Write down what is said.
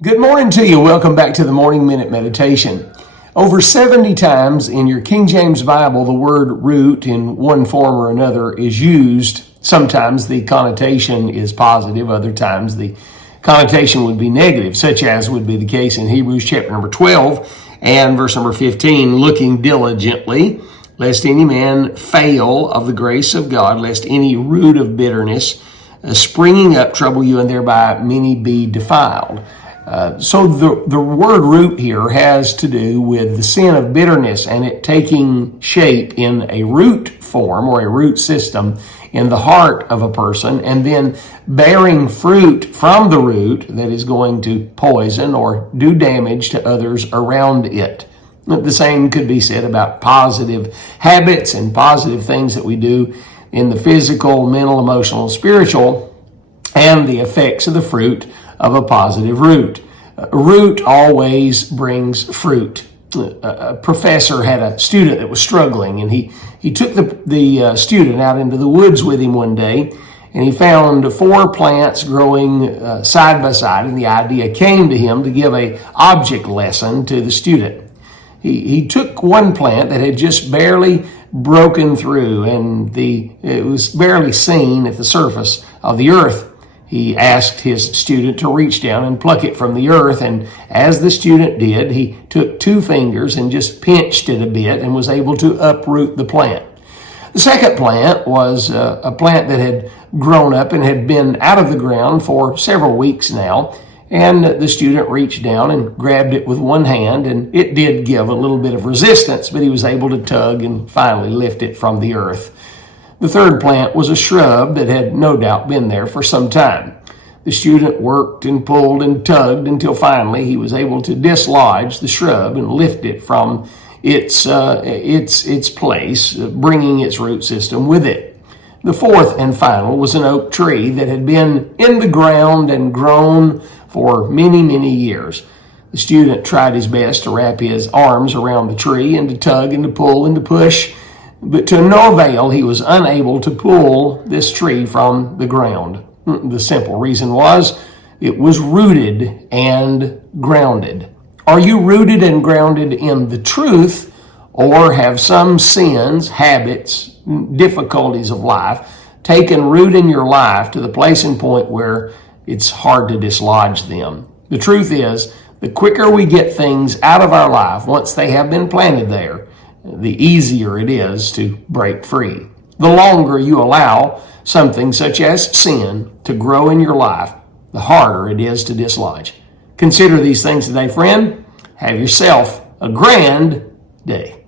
Good morning to you. Welcome back to the Morning Minute Meditation. Over 70 times in your King James Bible, the word root in one form or another is used. Sometimes the connotation is positive, other times the connotation would be negative, such as would be the case in Hebrews chapter number 12 and verse number 15, looking diligently, lest any man fail of the grace of God, lest any root of bitterness springing up trouble you, and thereby many be defiled. So the word root here has to do with the sin of bitterness and it taking shape in a root form or a root system in the heart of a person and then bearing fruit from the root that is going to poison or do damage to others around it. The same could be said about positive habits and positive things that we do in the physical, mental, emotional, and spiritual, and the effects of the fruit of a positive root. Root always brings fruit. A professor had a student that was struggling, and he took the student out into the woods with him one day, and he found 4 plants growing side by side, and the idea came to him to give an object lesson to the student. He took one plant that had just barely broken through, and it was barely seen at the surface of the earth. He asked his student to reach down and pluck it from the earth, and as the student did, he took 2 fingers and just pinched it a bit and was able to uproot the plant. The second plant was a plant that had grown up and had been out of the ground for several weeks now, and the student reached down and grabbed it with one hand, and it did give a little bit of resistance, but he was able to tug and finally lift it from the earth. The third plant was a shrub that had no doubt been there for some time. The student worked and pulled and tugged until finally he was able to dislodge the shrub and lift it from its place, bringing its root system with it. The fourth and final was an oak tree that had been in the ground and grown for many, many years. The student tried his best to wrap his arms around the tree and to tug and to pull and to push, but to no avail. He was unable to pull this tree from the ground. The simple reason was it was rooted and grounded. Are you rooted and grounded in the truth, or have some sins, habits, difficulties of life taken root in your life to the place and point where it's hard to dislodge them? The truth is, the quicker we get things out of our life once they have been planted there, the easier it is to break free. The longer you allow something such as sin to grow in your life, the harder it is to dislodge. Consider these things today, friend. Have yourself a grand day.